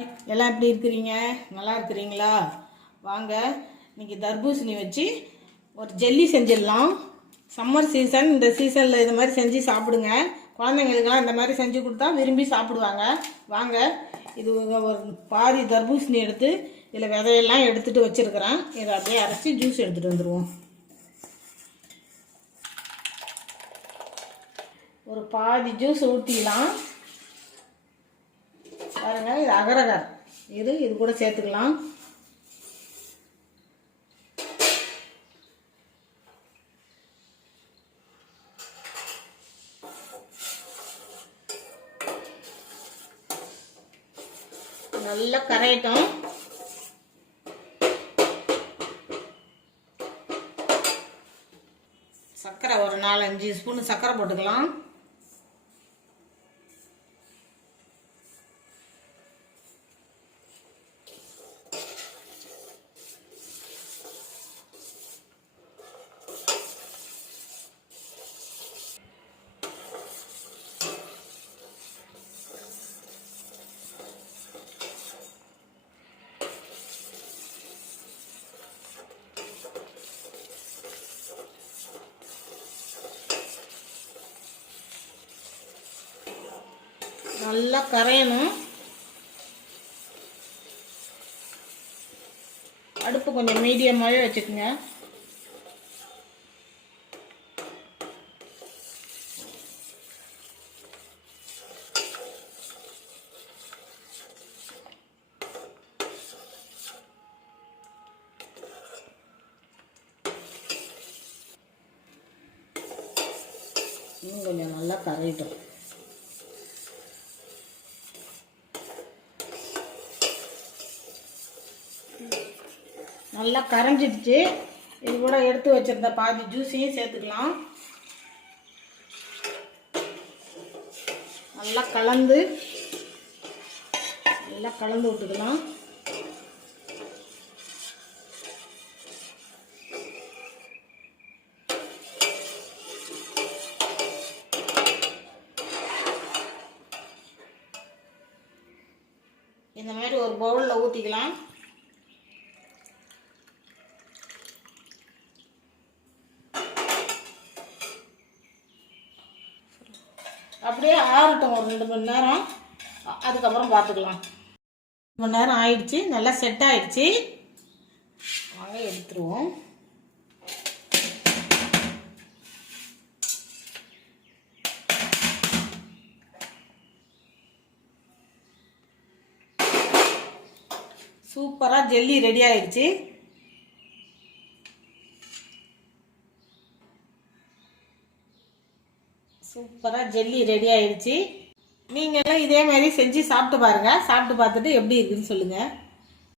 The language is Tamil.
எல்லாம் எப்படி இருக்கிறீங்க? நல்லா இருக்கிறீங்களா? வாங்க இன்னைக்கு தர்பூசணி வச்சு ஒரு ஜெல்லி செஞ்சிடலாம். சம்மர் சீசன், இந்த சீசனில் இது மாதிரி செஞ்சு சாப்பிடுங்க. குழந்தைங்களுக்கெல்லாம் இந்த மாதிரி செஞ்சு கொடுத்தா விரும்பி சாப்பிடுவாங்க. வாங்க, இது ஒரு பாதி தர்பூசணி எடுத்து இதில் விதையெல்லாம் எடுத்துகிட்டு வச்சுருக்கிறேன். இதை அப்படியே அரைச்சி ஜூஸ் எடுத்துகிட்டு வந்துடுவோம். ஒரு பாதி ஜூஸ் ஊற்றிக்கலாம். பாருங்க, இது அகரகர், இது கூட சேர்த்துக்கலாம். நல்லா கரையட்டும். சர்க்கரை ஒரு 4-5 ஸ்பூன் சர்க்கரை போட்டுக்கலாம். நல்லா கரையணும். அடுப்பு கொஞ்சம் மீடியமாகவே வச்சுக்கோங்க. இன்னும் கொஞ்சம் நல்லா கரையட்டும். நல்லா கரைஞ்சிடுச்சு. இது கூட எடுத்து வச்சிருந்த பாதி ஜூஸையும் சேர்த்துக்கலாம். நல்லா கலந்து விட்டுக்கலாம். இந்த மாதிரி ஒரு பவுலில் ஊற்றிக்கலாம். அப்படியே ஆறட்டும் ஒரு 2 மணி நேரம். அதுக்கப்புறம் பார்த்துக்கலாம். 2 மணி நேரம் ஆயிடுச்சு, நல்லா செட் ஆயிடுச்சு. வாங்க எடுத்துருவோம். சூப்பராக ஜெல்லி ரெடி ஆயிடுச்சு. சூப்பராக ஜெல்லி ரெடி ஆயிடுச்சு. நீங்களும் இதே மாதிரி செஞ்சு சாப்பிட்டு பாருங்கள். சாப்பிட்டு பார்த்துட்டு எப்படி இருக்குன்னு சொல்லுங்கள்.